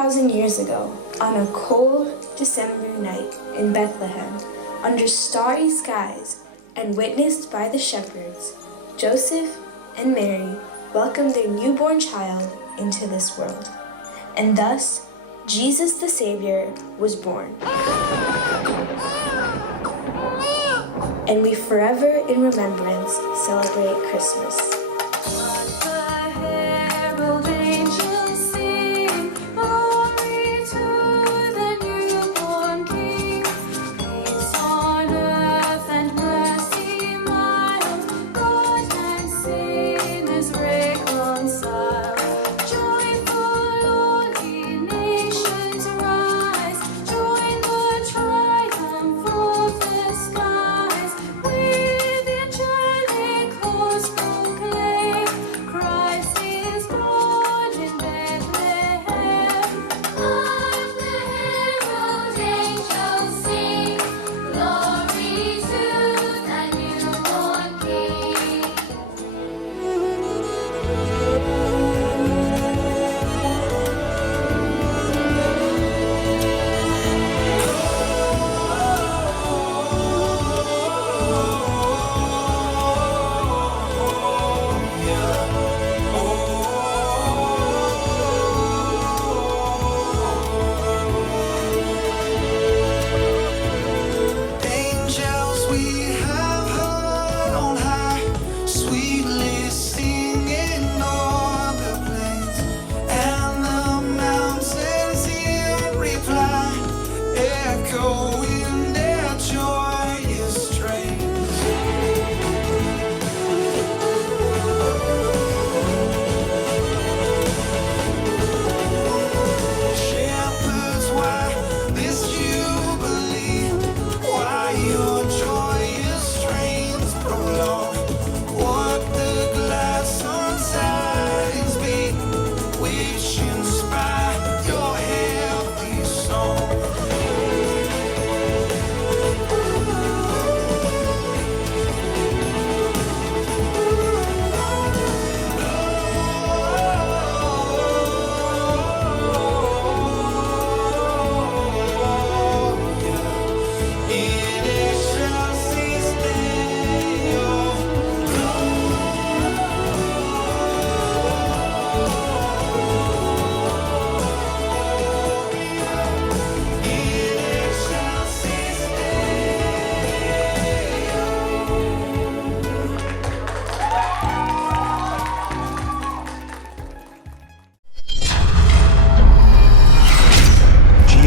2,000 years ago, on a cold December night in Bethlehem, under starry skies and witnessed by the shepherds, Joseph and Mary welcomed their newborn child into this world. And thus, Jesus the Savior was born. And we forever in remembrance celebrate Christmas.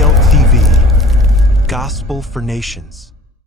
GLTV, Gospel for Nations.